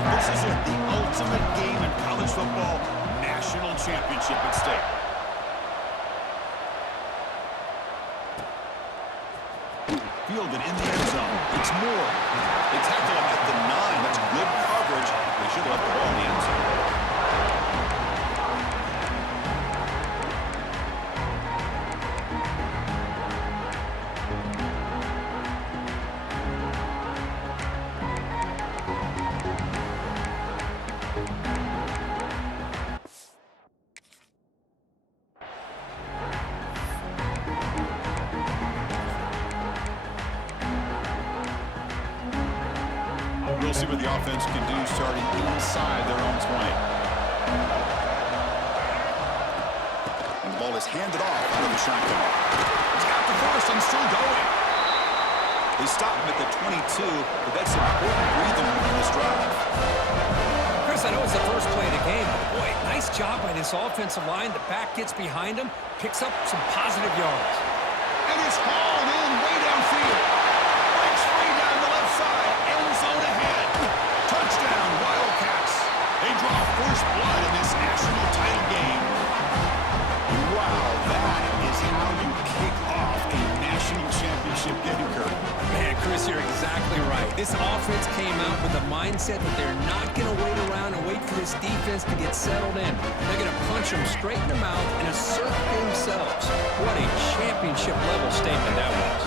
This is it, the ultimate game in college football, national championship at stake. Fielded in the end zone. It's Moore. They tackle him at the 9. That's good coverage. They should have left the ball in the end zone. We'll see what the offense can do starting inside their own 20. And the ball is handed off out of the shotgun. He's got the first and still going. They stop him at the 22, but that's important breathing room in this drive. Chris, I know it's the first play of the game, but boy, nice job by this offensive line. The back gets behind him, picks up some positive yards. And it's hauled in way downfield. Breaks free down the left side. End zone ahead. Touchdown, Wildcats. They draw first blood in this national title game. Wow, that is how you kick off a national championship game, Kirk. Man, Chris, you're exactly right. This offense came out with the mindset that they're not going to wait around and wait for this defense to get settled in. They're going to punch them straight in the mouth and assert themselves. What a championship-level statement that was.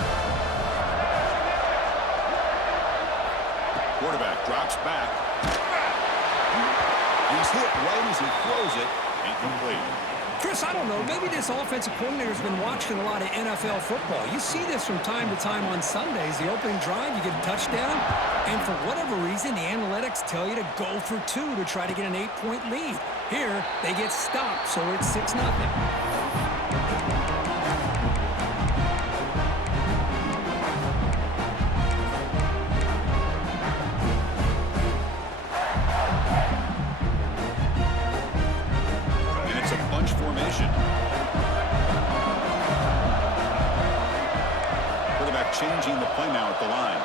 Quarterback drops back. He's hit right as he throws it. Incomplete. Chris, I don't know, maybe this offensive coordinator's been watching a lot of NFL football. You see this from time to time on Sundays. The opening drive, you get a touchdown, and for whatever reason, the analytics tell you to go for 2 to try to get an 8-point lead. Here, they get stopped, so it's 6-0. Formation. Quarterback changing the play now at the line.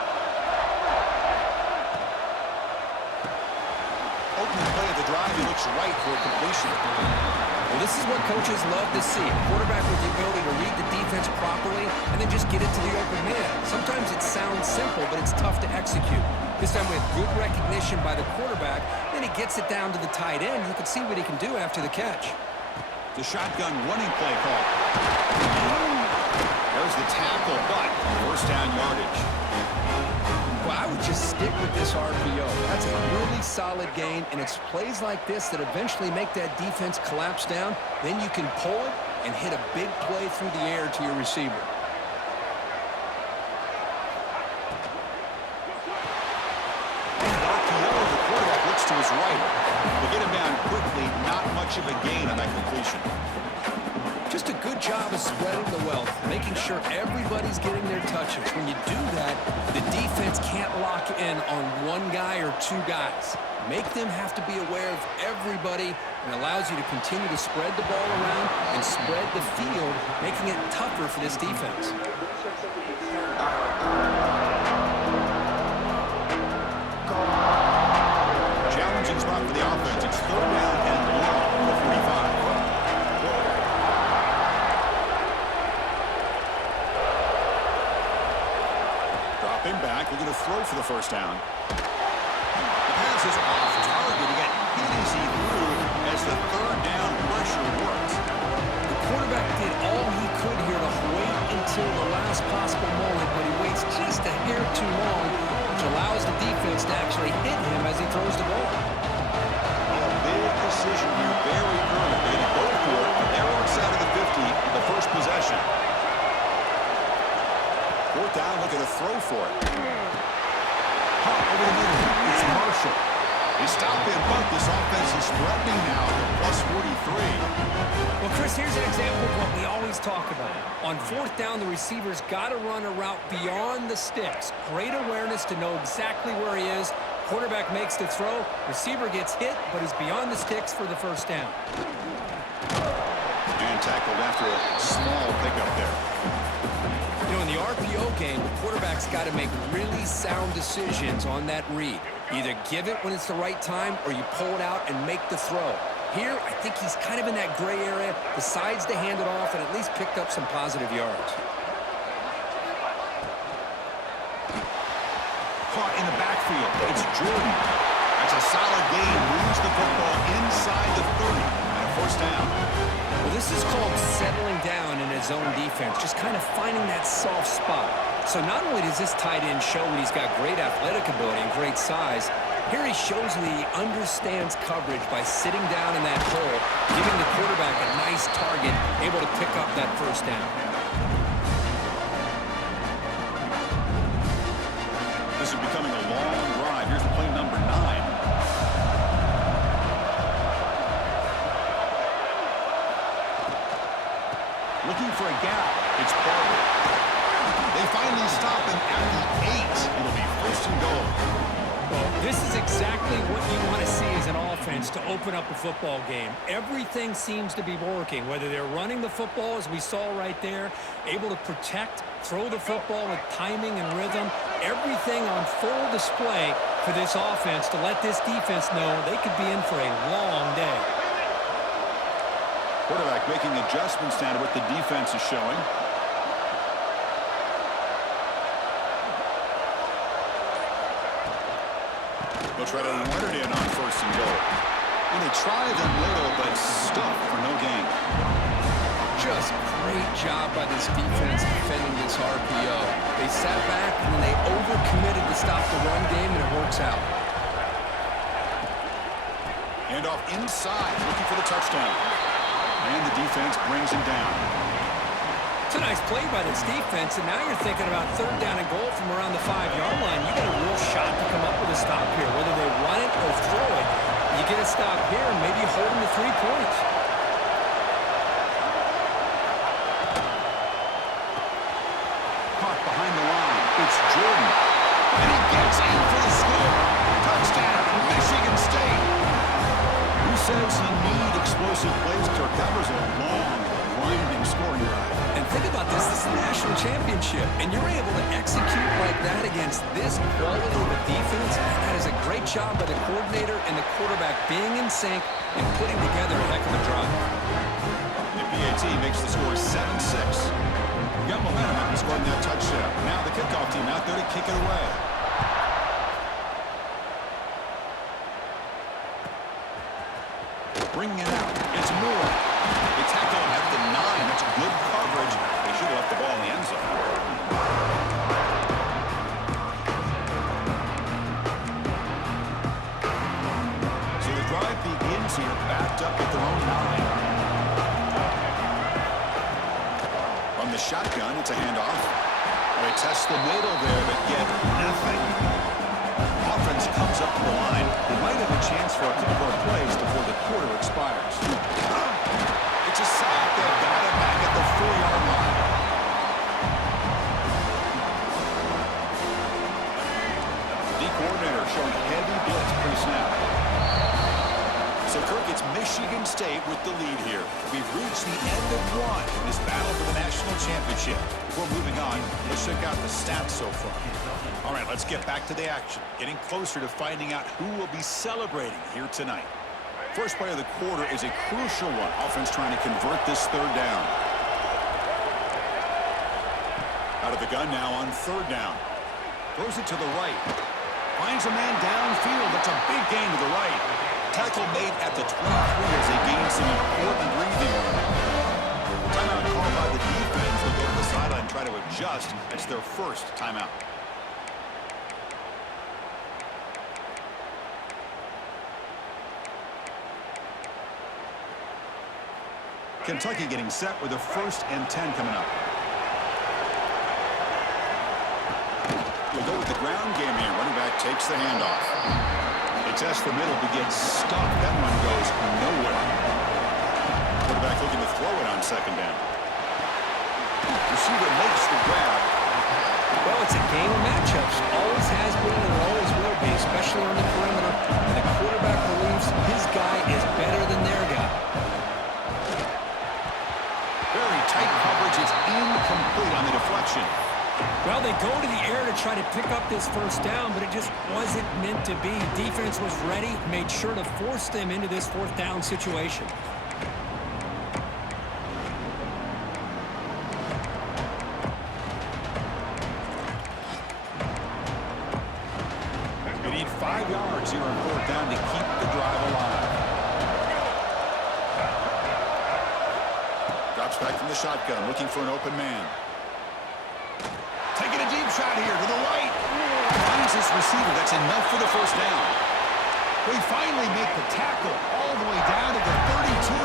Opening play of the drive, he looks right for a completion. Well, this is what coaches love to see. A quarterback with the ability to read the defense properly and then just get it to the open man. Sometimes it sounds simple, but it's tough to execute. This time with good recognition by the quarterback, then he gets it down to the tight end. You can see what he can do after the catch. The shotgun running play call. There's the tackle, but first down yardage. Well, I would just stick with this RPO. That's a really solid gain, and it's plays like this that eventually make that defense collapse down. Then you can pull it and hit a big play through the air to your receiver. The quarterback looks to his right. They get him down quickly, not much of a gain on that completion. Just a good job of spreading the wealth, making sure everybody's getting their touches. When you do that, the defense can't lock in on one guy or 2 guys. Make them have to be aware of everybody and allows you to continue to spread the ball around and spread the field, making it tougher for this defense. Challenging spot for the offense. It's 3rd down and long from the 45. Dropping back, we're going to throw for the first down. The pass is off target. He got hit as he threw as the 3rd down pressure worked. The quarterback did all he could here to wait until the last possible moment, but he waits just a hair too long, which allows the defense to actually hit him as he throws the ball. A big decision here very early. They're going to go for it. They're outside of the 50, the first possession. 4th down, looking to throw for it. Pop over the middle. It's Marshall. They stop him, but this offense is threatening now at plus 43. Well, Chris, here's an example of what we always talk about. On 4th down, the receiver's got to run a route beyond the sticks. Great awareness to know exactly where he is. Quarterback makes the throw. Receiver gets hit, but he's beyond the sticks for the first down. And tackled after a small pickup there. You know, in the RPO game, the quarterback's got to make really sound decisions on that read. Either give it when it's the right time or you pull it out and make the throw. Here, I think he's kind of in that gray area, decides to hand it off and at least picked up some positive yards. Caught in the backfield. It's Jordan. That's a solid gain. Moves the football inside the 30 and a first down. Well, this is called settling down in his own defense, just kind of finding that soft spot. So not only does this tight end show that he's got great athletic ability and great size, here he shows that he understands coverage by sitting down in that hole, giving the quarterback a nice target, able to pick up that first down. This is becoming a long drive. Here's play number 9. Looking for a gap. It's Barber. They finally stop him at the 8. It'll be first and goal. Well, this is exactly what you want to see as an offense to open up a football game. Everything seems to be working, whether they're running the football, as we saw right there, able to protect, throw the football with timing and rhythm, everything on full display for this offense to let this defense know they could be in for a long day. Quarterback making adjustments down to what the defense is showing. They'll try to run it in on first and goal. And they try them little, but stuck for no gain. Just great job by this defense defending this RPO. They sat back and then they overcommitted to stop the run game, and it works out. Hand off inside, looking for the touchdown. And the defense brings him down. It's a nice play by this defense, and now you're thinking about third down and goal from around the 5-yard line. You got a real shot to come up with a stop here, whether they run it or throw it. You get a stop here and maybe hold them to 3 points. Caught behind the line. It's Jordan. And he gets in for the score. Touchdown, Michigan State. Who says you need explosive plays, Kirk? That was a long, winding scoring drive. And think about this is the national championship, and you're able to execute like that against this quality of a defense. And that is a great job by the coordinator and the quarterback being in sync and putting together a heck of a drive. The PAT makes the score 7-6. Got momentum after scoring that touchdown. Now the kickoff team out there to kick it away. Bringing it out. It's Moore. They tackle him at the 9. That's good coverage. They should have left the ball in the end zone. So the drive begins here, backed up at their own 9. From the shotgun, it's a handoff. They test the middle there, but get nothing. Offense comes up to the line. They might have a chance for a couple more plays before the quarter expires. It's a sack. They've got it back at the 4-yard line. The coordinator showing heavy blitz pre-snap. So, Kirk, it's Michigan State with the lead here. We've reached the end of one in this battle for the national championship. Before moving on, let's check out the stats so far. All right, let's get back to the action. Getting closer to finding out who will be celebrating here tonight. First play of the quarter is a crucial one. Offense trying to convert this third down. Out of the gun now on third down. Throws it to the right. Finds a man downfield. That's a big gain to the right. Tackle made at the 23 as they gain some important breathing room. Timeout called by the defense. They'll go to the sideline and try to adjust. It's their first timeout. Kentucky getting set with a 1st and 10 coming up. We'll go with the ground game here. Running back takes the handoff. They test the middle, but gets stuck. That one goes nowhere. Quarterback looking to throw it on second down. Receiver makes the grab. Well, it's a game of matchups. Always has been and always will be, especially on the perimeter. And the quarterback believes his guy is better than their guy. Very tight coverage. It's incomplete on the deflection. Well, they go to the air to try to pick up this first down, but it just wasn't meant to be. Defense was ready, made sure to force them into this fourth down situation. You need 5 yards here on fourth down to keep the drive alive. Drops back from the shotgun, looking for an open man. Taking a deep shot here to the right. Finds this receiver. That's enough for the first down. They finally make the tackle all the way down to the 32.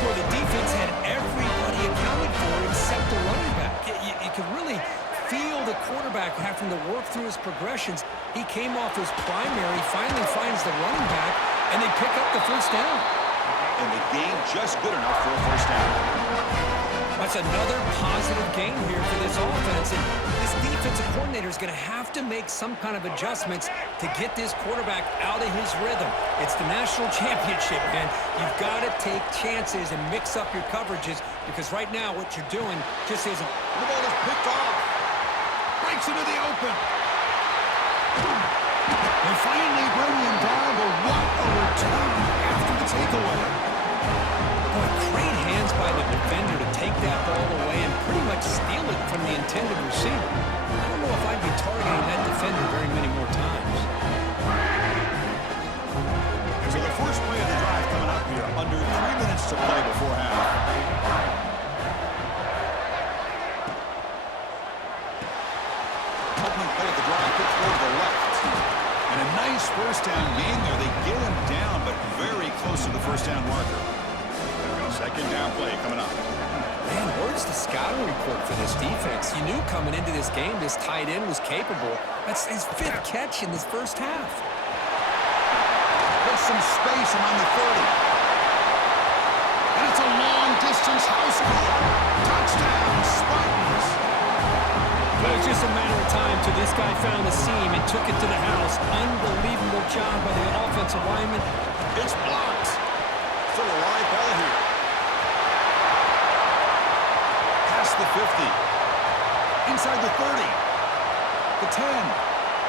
Well, the defense had everybody accounted for except the running back. You could really feel the quarterback having to work through his progressions. He came off his primary, finally finds the running back, and they pick up the first down. And the game just good enough for a first down. That's another positive game here for this offense, and this defensive coordinator is going to have to make some kind of adjustments to get this quarterback out of his rhythm. It's the national championship, man. You've got to take chances and mix up your coverages, because right now what you're doing just isn't. The ball is picked off. Breaks into the open. They finally bring him down, but what a return after the takeaway. Boy, great hands by the defender to take that ball away and pretty much steal it from the intended receiver. I don't know if I'd be targeting that defender very many more times. So the first play of the drive coming up here, under 3 minutes to play before half. Opening play of the drive, put toward the left. And a nice first down gain there. They get him down, but very close to the first down marker. Second down play coming up. Man, where's the scouting report for this defense? You knew coming into this game this tight end was capable. That's his 5th catch in this first half. There's some space around the 30. And it's a long-distance house call. Touchdown, Spartans. But it's just a matter of time till this guy found the seam and took it to the house. Unbelievable job by the offensive lineman. It's blocked. Still a live ball here. Past the 50. Inside the 30. The 10.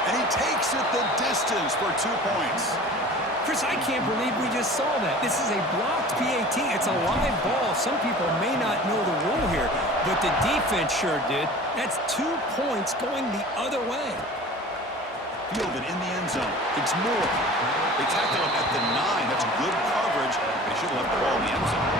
And he takes it the distance for 2 points. Chris, I can't believe we just saw that. This is a blocked PAT. It's a live ball. Some people may not know the rule here, but the defense sure did. That's 2 points going the other way. Fielded in the end zone. It's Moore. They tackle him at the 9. That's good coverage. They should have left the ball in the end zone.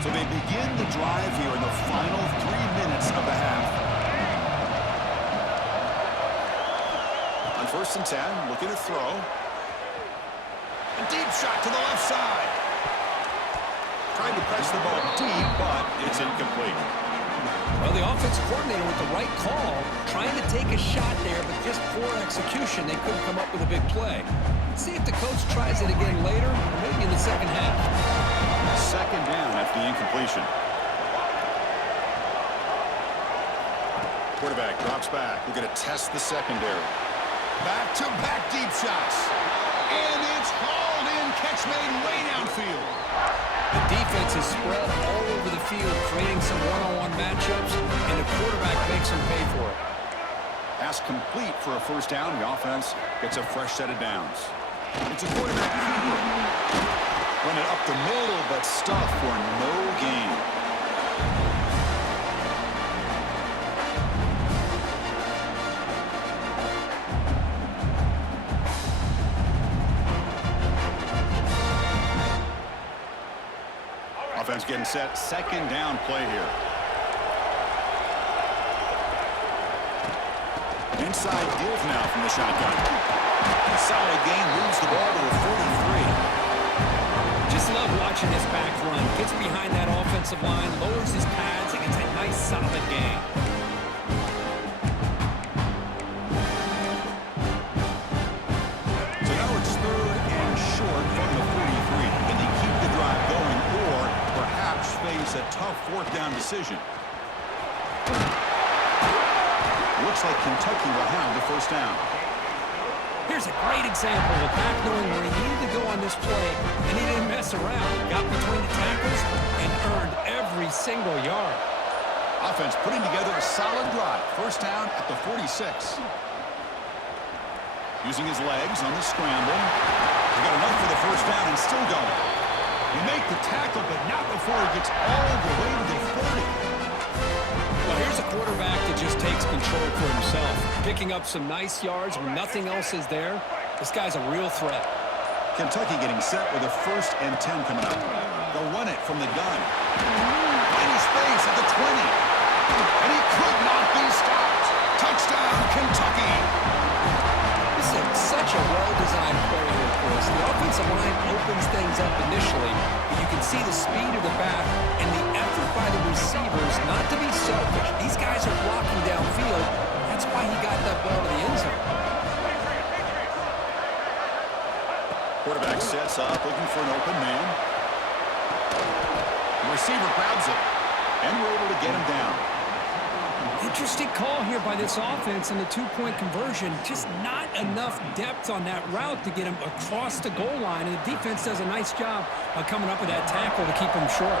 So they begin the drive here in the final 3 minutes of the half. On 1st and 10, looking to throw. A deep shot to the left side. Trying to press the ball deep, but it's incomplete. Well, the offensive coordinator with the right call, trying to take a shot there, but just poor execution. They couldn't come up with a big play. Let's see if the coach tries it again later, or maybe in the second half. Second down after the incompletion. Quarterback drops back. We're going to test the secondary. Back-to-back deep shots. And it's hauled in. Catch made way downfield. The defense is spread all over the field, creating some one-on-one matchups, and the quarterback makes them pay for it. Pass complete for a first down. The offense gets a fresh set of downs. It's a quarterback keeper. Run it up the middle, but stuff for no gain. Offense getting set. Second down play here. Inside give now from the shotgun. Solid gain, moves the ball to the 43. Just love watching this back run. Gets behind that offensive line, lowers his pads, and gets a nice solid gain. So now it's 3rd and short from the 43. Can they keep the drive going or perhaps face a tough 4th down decision? Looks like Kentucky will have the first down. Here's a great example of a back knowing where he needed to go on this play, and he didn't mess around. Got between the tackles and earned every single yard. Offense putting together a solid drive. First down at the 46. Using his legs on the scramble. He got enough for the first down and still going. He make the tackle, but not before he gets all the way to the 30. Well, here's a quarterback that just takes control for himself. Picking up some nice yards when nothing else is there. This guy's a real threat. Kentucky getting set with a 1st and 10 coming up. They'll run it from the gun. Tiny space at the 20. And he could not be stopped. Touchdown, Kentucky. This is such a well-designed play here, Chris. The offensive line opens things up initially, but you can see the speed of the back and the effort by the receivers not to be selfish. These guys are blocking downfield. That's why he got that ball to the end zone. Quarterback sets up, looking for an open man. The receiver grabs it, and we're able to get him down. Interesting call here by this offense in the two-point conversion. Just not enough depth on that route to get him across the goal line, and the defense does a nice job of coming up with that tackle to keep him short.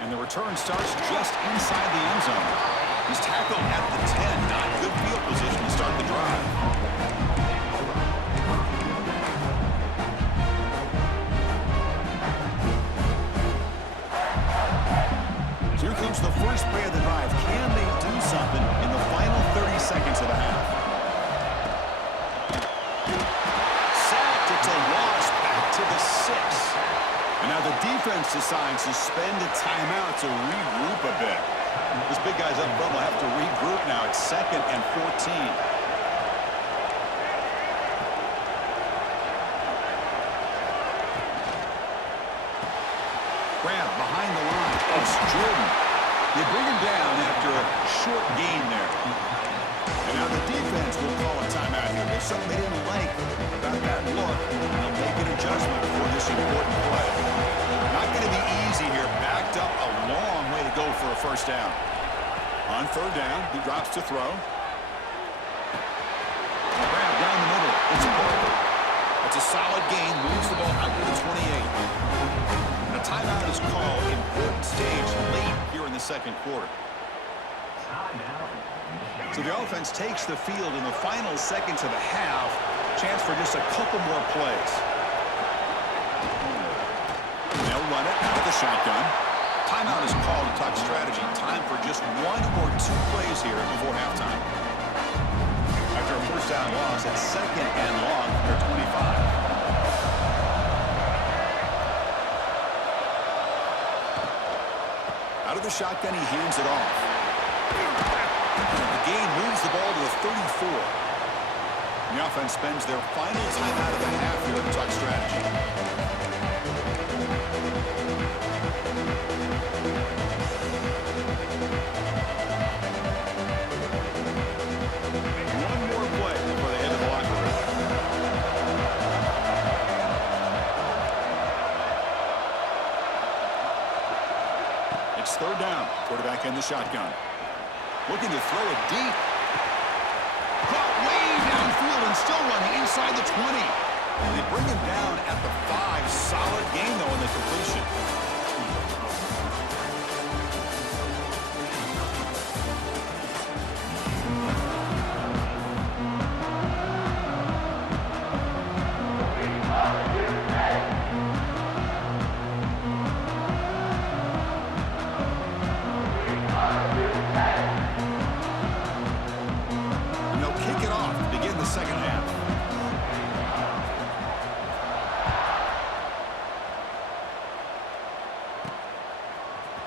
And the return starts just inside the end zone. He's tackled at the 10. Not good field position to start the drive. Here comes the first play of the drive. Can they do something in the final 30 seconds of the half? Sacked. It's a loss back to the 6. And now the defense decides to spend a timeout to regroup a bit. This big guy's up front will have to regroup now. It's 2nd and 14. Grab behind the line. It's Jordan. They bring him down after a short gain there. And now the defense will call a timeout here. There's something they didn't like about that look. They'll make an adjustment for this important play. Not going to be easy here. Backed up a long way to go for a first down. On 3rd down, he drops to throw. Grab down the middle. It's Parker. That's a solid gain. Moves the ball out to the 28. And a timeout is called. Important stage late here in the 2nd quarter. So the offense takes the field in the final seconds of the half. Chance for just a couple more plays. They'll run it out of the shotgun. Timeout is called to talk strategy. Time for just 1 or 2 plays here before halftime. After a first down loss, it's 2nd and long for 25. Out of the shotgun, he hands it off. The game moves the ball to the 34. And the offense spends their final timeout of the half here to talk strategy. One more play before they head to the locker room. It's 3rd down. Quarterback in the shotgun. Looking to throw it deep. Caught way downfield and still running inside the 20. They bring him down at the 5. Solid game, though, in the completion. Second half.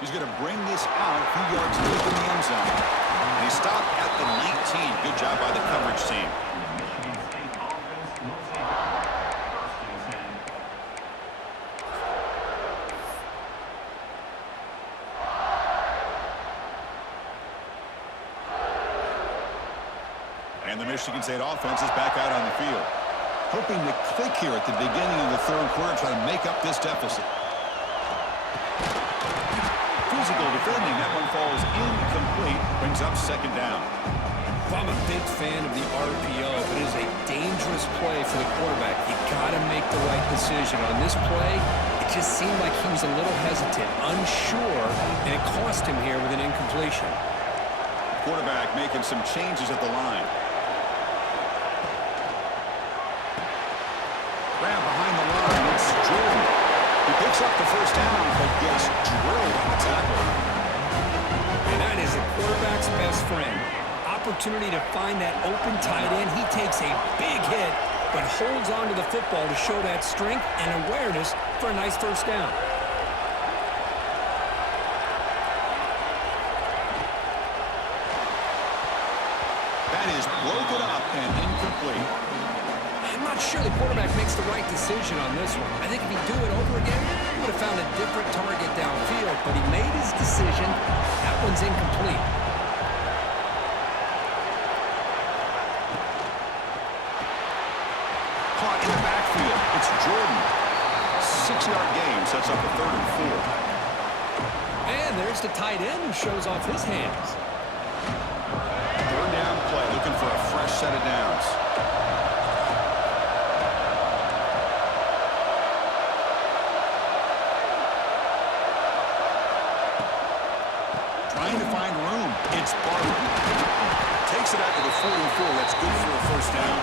He's going to bring this out a few yards deep in the end zone. And he stopped at the 19. Good job by the coverage team. And the Michigan State offense is back out on the field. Hoping to click here at the beginning of the 3rd quarter, try to make up this deficit. Physical defending, that one falls incomplete, but Brings up second down. I'm a big fan of the RPO, but it is a dangerous play for the quarterback. You got to make the right decision. On this play, it just seemed like he was a little hesitant, unsure, and it cost him here with an incompletion. Quarterback making some changes at the line. Grab behind the line. It's Jordan. He picks up the first down, but gets drilled on the tackle. And that is a quarterback's best friend. Opportunity to find that open tight end. He takes a big hit, but holds on to the football to show that strength and awareness for a nice first down. That is broken up and incomplete. I'm not sure the quarterback makes the right decision on this one. I think if he'd do it over again, he would have found a different target downfield, but he made his decision. That one's incomplete. Caught in the backfield. It's Jordan. 6-yard gain sets up a 3rd and 4. And there's the tight end who shows off his hands. 3rd down play, looking for a fresh set of downs. Trying to find room. It's Barber. Takes it out to the 44. That's good for a first down.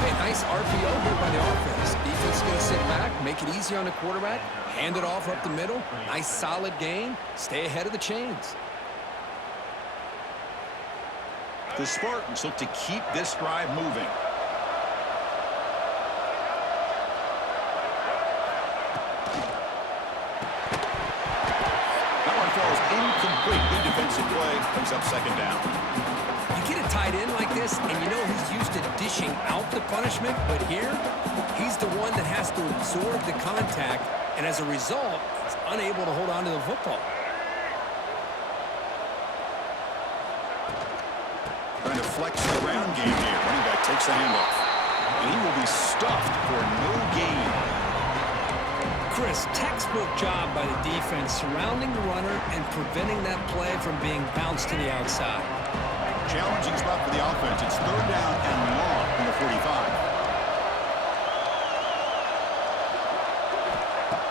Hey, nice RPO here by the offense. Defense is going to sit back, make it easy on the quarterback, hand it off up the middle. Nice solid gain. Stay ahead of the chains. The Spartans look to keep this drive moving. That one falls incomplete. Good defensive play. Brings up second down. You get a tight end like this, and you know he's used to dishing out the punishment, but here, he's the one that has to absorb the contact, and as a result, he's unable to hold on to the football. Trying to flex the ground game here. Running back takes the handoff. And he will be stuffed for no gain. Chris, textbook job by the defense surrounding the runner and preventing that play from being bounced to the outside. Challenging spot for the offense. It's 3rd down and long from the 45.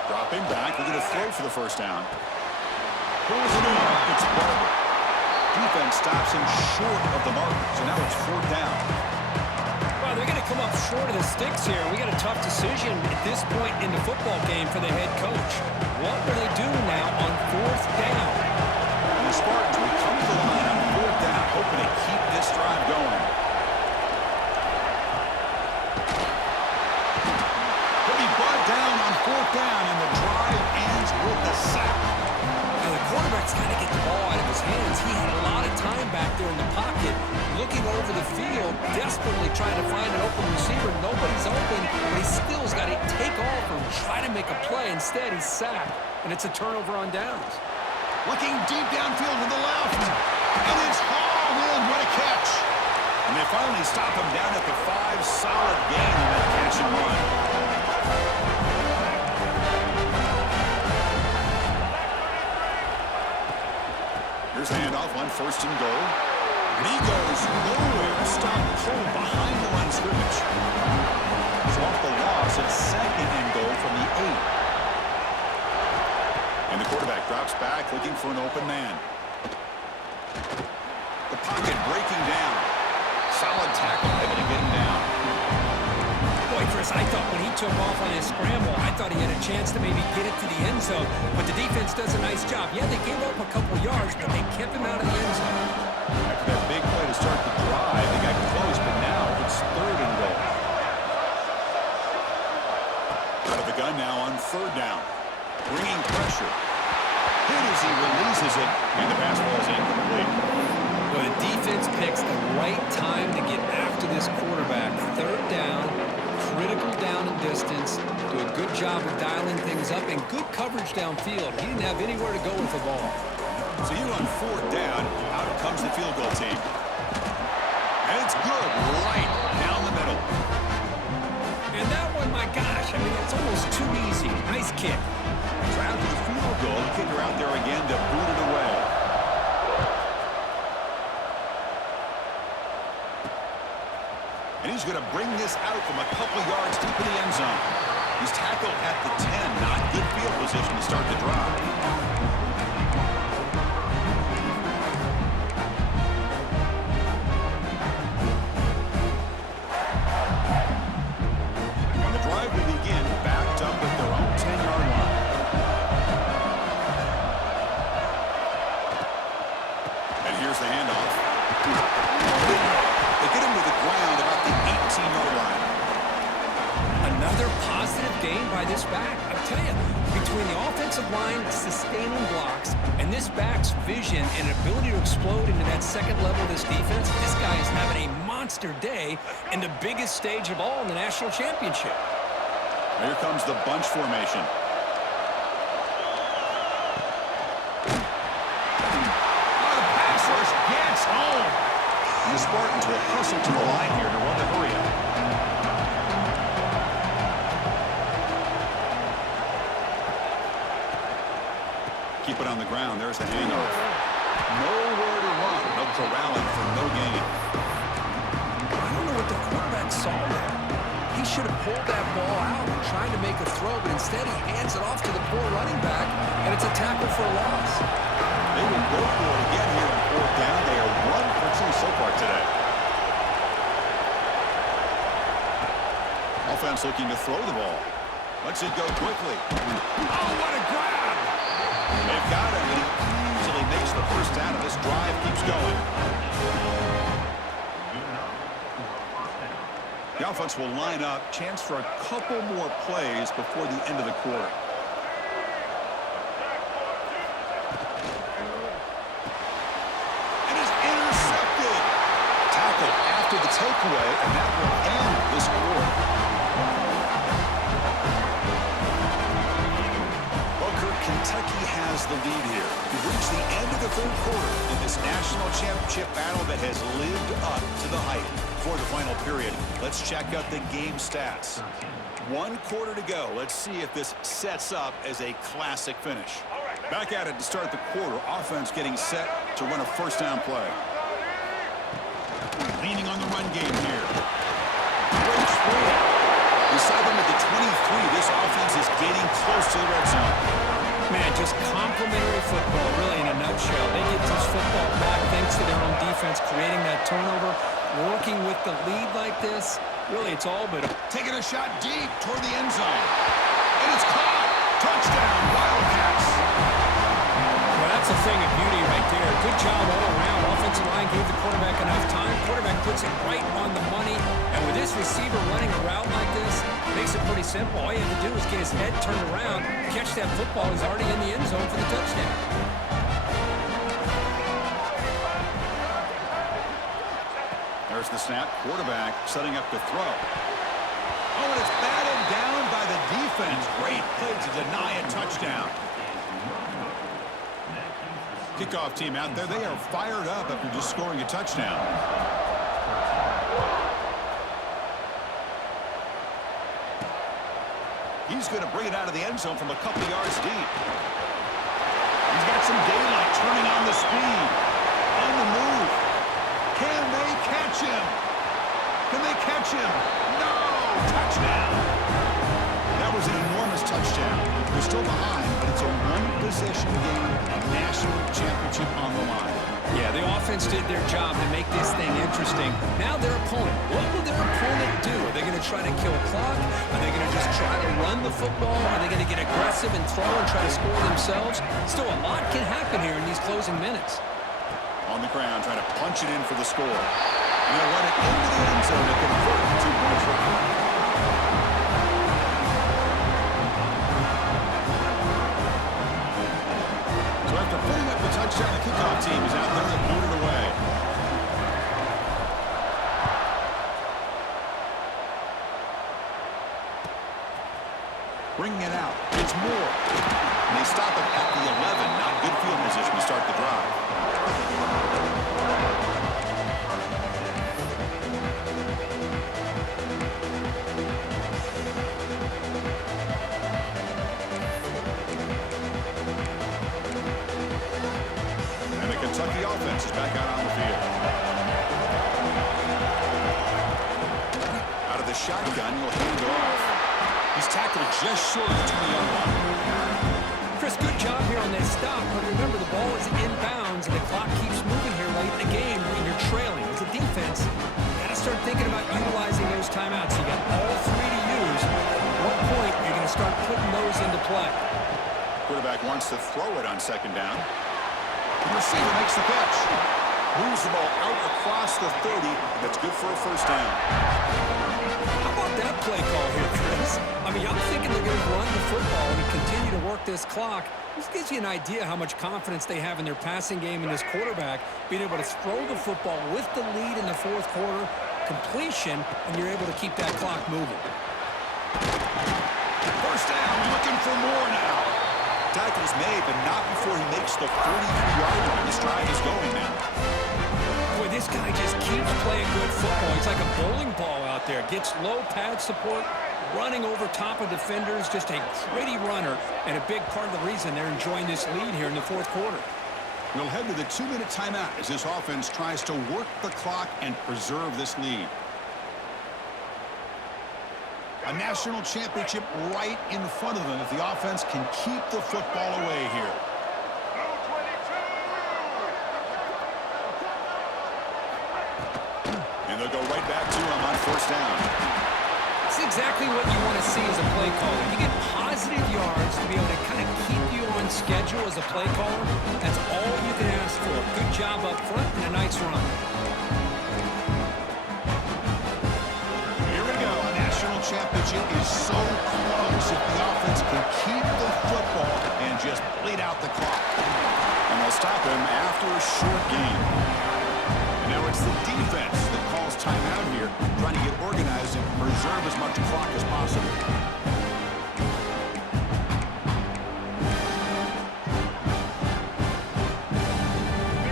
Dropping back. We're going to throw for the first down. Pulls it in. It's Barber. Defense stops him short of the mark. So now it's 4th down. Well, they're going to come up short of the sticks here. We got a tough decision at this point in the football game for the head coach. What will they do now on 4th down? And the Spartans will come to the line on 4th down, hoping to keep this drive going. He'll be brought down on 4th down, and the drive ends with a sack. Now, the quarterback's got to get the ball out of his hands. He had a lot of time back there in the pocket, looking over the field, desperately trying to find an open receiver. Nobody's open, but he still's got to take off or try to make a play. Instead, he's sacked, and it's a turnover on downs. Looking deep downfield to the left. And it's hauled in. What a catch. And they finally stop him down at the 5. Solid gain on that catch and run. Here's the handoff on 1st and goal. And he goes nowhere. Stop pulled behind the line of scrimmage. So off the loss, it's 2nd and goal from the 8. And the quarterback drops back, looking for an open man. The pocket breaking down. Solid tackle, able to get him down. Boy, Chris, I thought when he took off on his scramble, I thought he had a chance to maybe get it to the end zone. But the defense does a nice job. Yeah, they gave up a couple yards, but they kept him out of the end zone. After that big play to start the drive, they got close, but now it's 3rd and goal. Out of the gun now on 3rd down. Bringing pressure. Hit as he releases it, and the pass ball is incomplete. Well, the defense picks the right time to get after this quarterback. 3rd down, critical down and distance. Do a good job of dialing things up and good coverage downfield. He didn't have anywhere to go with the ball. So you on 4th down, out comes the field goal team. And it's good, right down the middle. And that one, my gosh, I mean, it's almost too easy. Nice kick. So after the field goal, the kicker out there again to boot it away. He's going to bring this out from a couple yards deep in the end zone. He's tackled at the 10. Not good field position to start the drive. Vision and ability to explode into that second level of this defense. This guy is having a monster day in the biggest stage of all in the national championship. Here comes the bunch formation. Oh, the pass rush gets home. And the Spartans will hustle to the line here to run the hurry up. Keep it on the ground. There's the handoff. Nowhere to run. No corralling for no gain. I don't know what the quarterback saw there. He should have pulled that ball out and tried to make a throw, but instead he hands it off to the poor running back, and it's a tackle for a loss. They will go for it again here on fourth down. They are 1 for 2 so far today. Offense looking to throw the ball. Lets it go quickly. Oh, what a grab! They've got him, and he easily makes the first down, and this drive keeps going. The offense will line up. Chance for a couple more plays before the end of the quarter. And is intercepted. Tackle after the takeaway, and that will end this quarter. Kentucky has the lead here. We've reached the end of the third quarter in this national championship battle that has lived up to the hype. For the final period, let's check out the game stats. 1 quarter to go. Let's see if this sets up as a classic finish. Back at it to start the quarter. Offense getting set to run a first down play. Leaning on the run game here. Breaks free. Inside them at the 23. This offense is getting close to the red zone. Man, just complimentary football, really, in a nutshell. They get this football back thanks to their own defense, creating that turnover, working with the lead like this. Really, it's all but taking a shot deep toward the end zone. And it's caught. Touchdown, Wildcats. Well, that's a thing of beauty right there. Good job all around. Offensive line gave the quarterback enough time. Quarterback puts it right on the money. And with this receiver running a route like this, makes it pretty simple. All you have to do is get his head turned around, catch that football. He's already in the end zone for the touchdown. There's the snap. Quarterback setting up the throw. Oh, and it's batted down by the defense. Great play to deny a touchdown. Kickoff team out there. They are fired up after just scoring a touchdown. He's going to bring it out of the end zone from a couple yards deep. He's got some daylight turning on the speed. On the move. Can they catch him? Can they catch him? No! Touchdown! That was an enormous touchdown. They're still behind, but it's a one-possession game, national championship on the line. Yeah, the offense did their job to make this thing interesting. Now their opponent. What will their opponent do? Are they going to try to kill clock? Are they going to just try to run the football? Are they going to get aggressive and throw and try to score themselves? Still, a lot can happen here in these closing minutes. On the ground, trying to punch it in for the score. And they'll run it into the end zone to convert the 2-point try. So after putting up the touchdown, the kickoff team is out there to boot it away. Bringing it out. It's Moore. And they stop it at the 11. Not good field position to start the drive. And the Kentucky offense is back out on the field. shotgun. He'll hand it off. He's tackled just short of the 20-yard line. Chris, good job here on this stop, but remember the ball is inbounds and the clock keeps moving here late in the game when you're trailing. As a defense, you got to start thinking about utilizing those timeouts. You got all three to use. At what point you're going to start putting those into play? Quarterback wants to throw it on second down. The receiver makes the catch. Moves the ball out across the 30. That's good for a first down. How about that play call here, Chris? I mean, I'm thinking they're going to run the football and continue to work this clock. This gives you an idea how much confidence they have in their passing game and this quarterback being able to throw the football with the lead in the fourth quarter, completion, and you're able to keep that clock moving. First down, looking for more now. Tackle's made, but not before he makes the 43-yard line. This drive is going now. Boy, this guy just keeps playing good football. He's like a bowling ball out there. Gets low pad support, running over top of defenders. Just a gritty runner, and a big part of the reason they're enjoying this lead here in the fourth quarter. We'll head to the 2-minute timeout as this offense tries to work the clock and preserve this lead. A national championship right in front of them if the offense can keep the football away here. And they'll go right back to him on first down. That's exactly what you want to see as a play caller. You get positive yards to be able to kind of keep you on schedule as a play caller. That's all you can ask for. Good job up front and a nice run. Here we go. A national championship is so close if the offense can keep the football and just bleed out the clock. And they'll stop him after a short game. And now it's the defense that calls timeout here, trying to get organized and preserve as much clock as possible.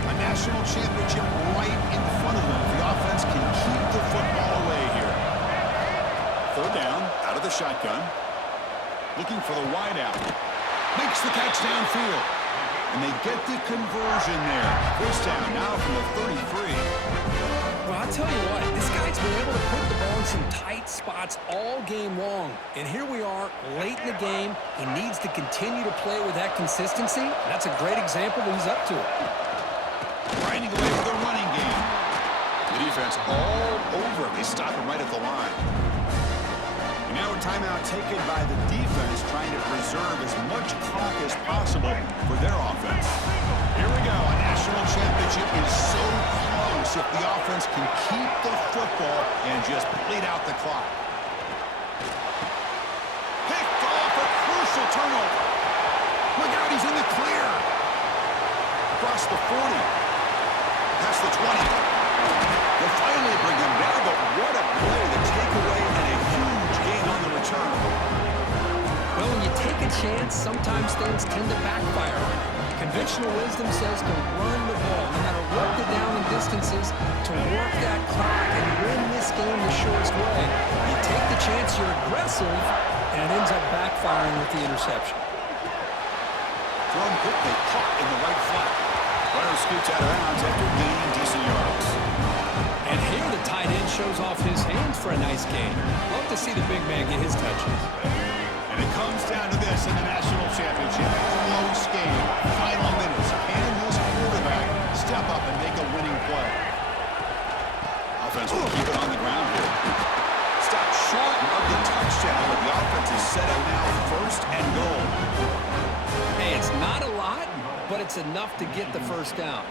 A national championship right in front of them if the offense can keep the football away here. Third down, out of the shotgun. Looking for the wideout. Makes the catch downfield. And they get the conversion there. First down now from the 33. Well, I'll tell you what, this guy's been able to put the ball in some tight spots all game long. And here we are, late in the game. He needs to continue to play with that consistency. That's a great example that he's up to it. Grinding away for the running game. The defense all over him. They stop him right at the line. And now a timeout taken by the defense, trying to preserve as much clock as possible for their offense. Here we go. A national championship is so close if the offense can keep the football and just bleed out the clock. Picked off, a crucial turnover. Look out, he's in the clear. Across the 40. Past the 20. They'll finally bring him down, but what a play. The takeaway and a huge gain on the return. Well, when you take a chance, sometimes things tend to backfire on you. Conventional wisdom says to run the ball, no matter what the down and distances, to work that clock and win this game the shortest way. You take the chance, you're aggressive, and it ends up backfiring with the interception. Thrown quickly, caught in the right flat. Runner scoots out of bounds after gaining decent yards. And here the tight end shows off his hands for a nice gain. Love to see the big man get his touches. And it comes down to this in the national championship. Close game. Final minutes. Can this quarterback step up and make a winning play? Offense will keep it on the ground here. Stop short of the touchdown, but the offense is set up now first and goal. Hey, it's not a lot, but it's enough to get the first down.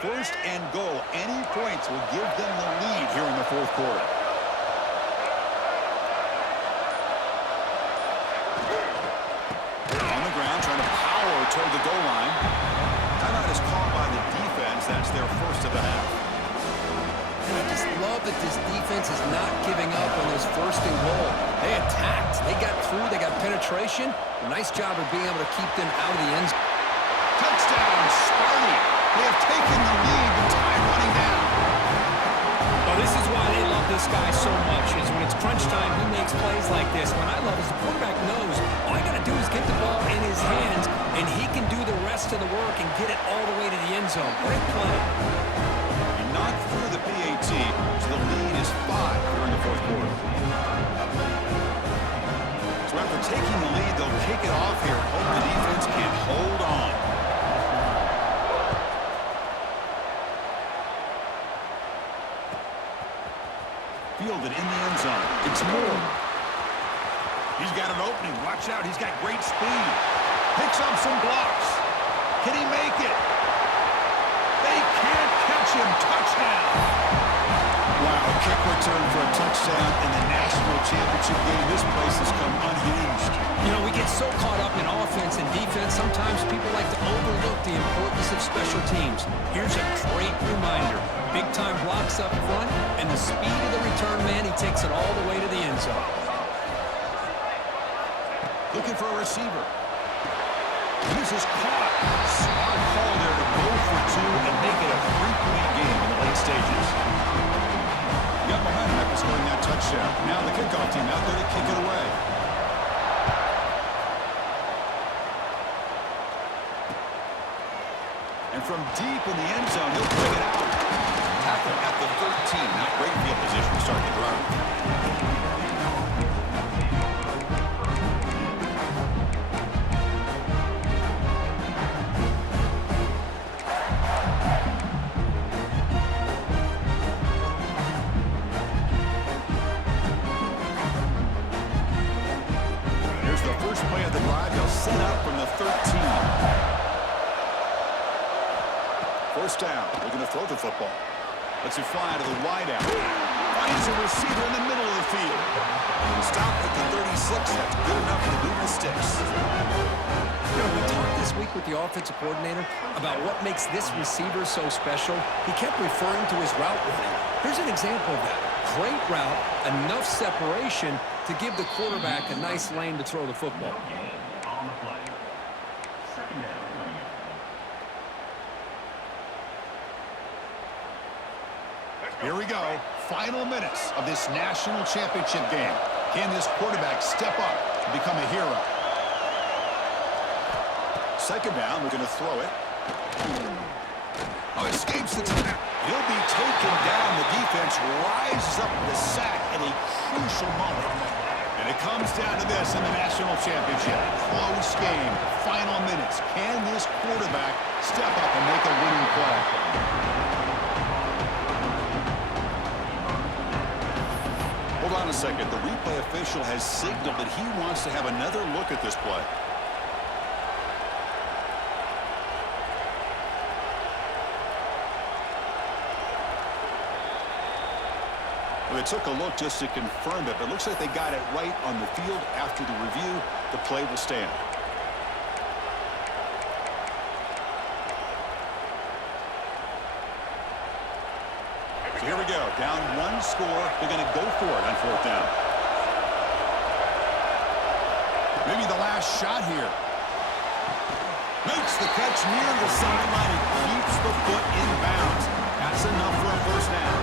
First and goal. Any points will give them the lead here in the fourth quarter. On the ground, trying to power toward the goal line. Timeout is called by the defense. That's their first of the half. And I just love that this defense is not giving up on this first and goal. They attacked. They got through. They got penetration. A nice job of being able to keep them out of the end zone. Touchdown, Sparty. They have taken the lead with time running down. Well, this is why they love this guy so much, is when it's crunch time, he makes plays like this. What I love is the quarterback knows, all I got to got to do is get the ball in his hands, and he can do the rest of the work and get it all the way to the end zone. Great play. He knocked through the PAT, so the lead is 5 here in the fourth quarter. So after taking the lead, they'll kick it off here. Hope the defense can hold on. Fielded in the end zone. It's Moore. He's got an opening. Watch out. He's got great speed. Picks up some blocks. Can he make it? They can't catch him. Touchdown. Wow, a kick return for a touchdown in the national championship game. This place has come unhinged. You know, we get so caught up in offense and defense, sometimes people like to overlook the importance of special teams. Here's a great reminder. Big-time blocks up front, and the speed of the return man, he takes it all the way to the end zone. Looking for a receiver. This is caught. Smart call there to go for 2 and make it a 3-point game in the late stages. Got momentum after scoring that touchdown. Now the kickoff team out there to kick it away. And from deep in the end zone, he'll bring it out. Tackle at the 13. Not great field position to start the drive. Here's the first play of the drive. They'll set up from the 13. First down. They're going to throw the football. Lets it fly to the wideout. Finds a receiver in the middle of the field. Stopped at the 36. That's good enough to move the sticks. You know, we talked this week with the offensive coordinator about what makes this receiver so special. He kept referring to his route running. Here's an example of that. Great route, enough separation to give the quarterback a nice lane to throw the football. Here we go. Final minutes of this national championship game. Can this quarterback step up and become a hero? Second down, we're going to throw it. Oh, escapes the tackle. He'll be taken down. The defense rises up with a sack at a crucial moment. And it comes down to this in the national championship. Close game. Final minutes. Can this quarterback step up and make a winning play? Hold on a second. The replay official has signaled that he wants to have another look at this play. Well, they took a look just to confirm it, but it looks like they got it right on the field. After the review, the play will stand. So here we go. Down 1 score. They're going to go for it on 4th down. Maybe the last shot here. Makes the catch near the sideline and keeps the foot in bounds. That's enough for a first down.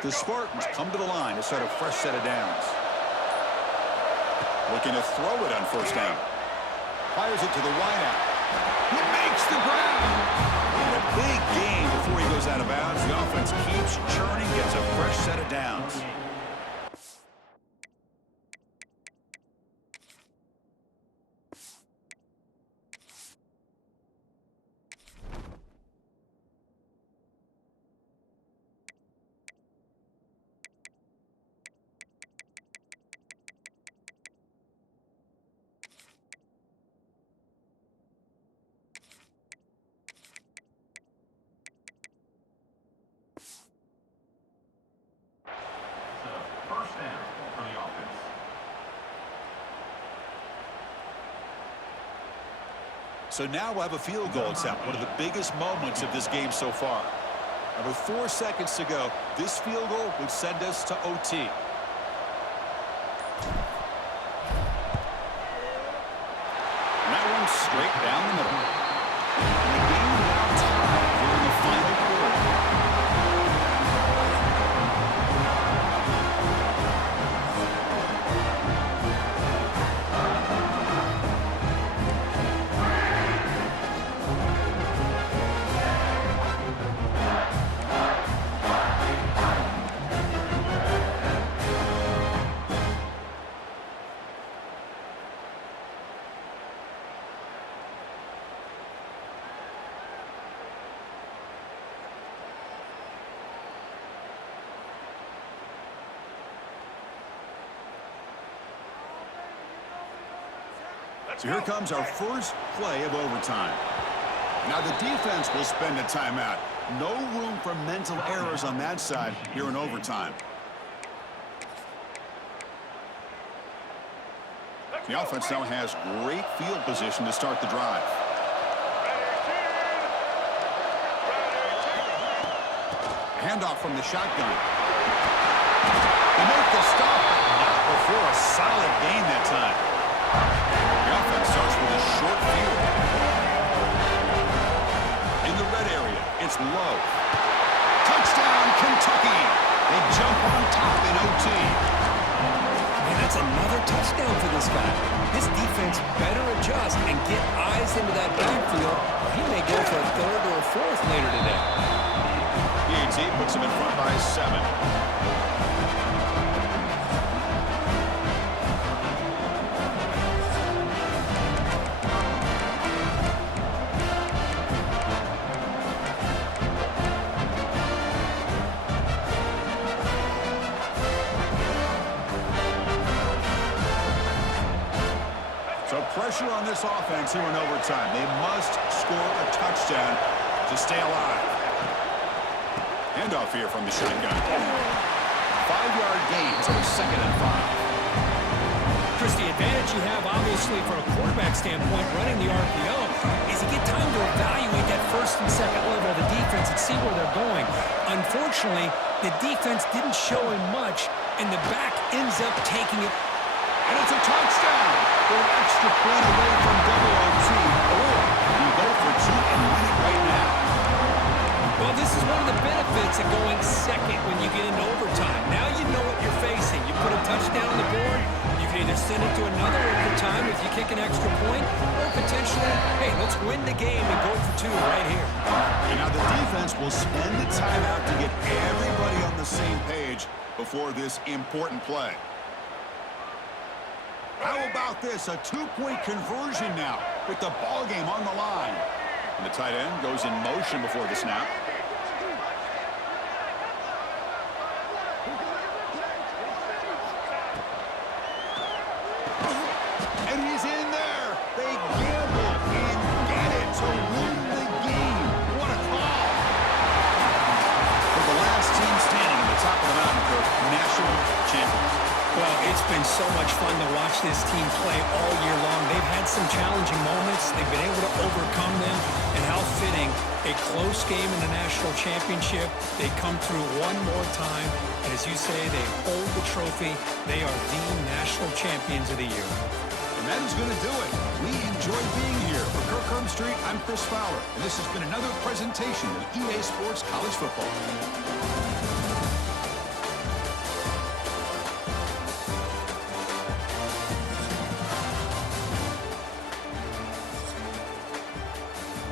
The Spartans come to the line to start a fresh set of downs. Looking to throw it on 1st down. Fires it to the wideout. He makes the grab. And a big gain before he goes out of bounds. The offense keeps churning, gets a fresh set of downs. So now we'll have a field goal attempt, one of the biggest moments of this game so far. And with 4 seconds to go, this field goal would send us to OT. And that one's straight down the middle. And the game now tied here in the final quarter. So here comes our first play of overtime. Now the defense will spend a timeout. No room for mental errors on that side here in overtime. The offense now has great field position to start the drive. Handoff from the shotgun. They make the stop, but not before a solid gain that time. The offense starts with a short field. In the red area, it's low. Touchdown, Kentucky! They jump on top in OT. Man, that's another touchdown for this guy. His defense better adjust and get eyes into that backfield. He may go for a third or a fourth later today. PAT puts him in front by 7. Pressure on this offense here in overtime. They must score a touchdown to stay alive. Handoff here from the shotgun. 5-yard gain, so it's 2nd and 5. Chris, the advantage you have, obviously, from a quarterback standpoint, running the RPO, is you get time to evaluate that first and second level of the defense and see where they're going. Unfortunately, the defense didn't show him much, and the back ends up taking it. And it's a touchdown! They're an extra point away from double OT, or you go for 2 and win it right now. Well, this is one of the benefits of going second when you get into overtime. Now you know what you're facing. You put a touchdown on the board, you can either send it to another overtime if you kick an extra point, or potentially, hey, let's win the game and go for 2 right here. And now the defense will spend the timeout to get everybody on the same page before this important play. How about this? A 2-point conversion now with the ball game on the line. And the tight end goes in motion before the snap. And he's in there. They gamble and get it to win the game. What a call. For the last team standing at the top of the mountain, Kirk, national champions. Well, it's been so much fun to watch this team play all year long. They've had some challenging moments. They've been able to overcome them. And how fitting, a close game in the national championship. They come through one more time. And as you say, they hold the trophy. They are the national champions of the year. And that is going to do it. We enjoy being here. For Kirk Herbstreit, I'm Chris Fowler. And this has been another presentation of EA Sports College Football.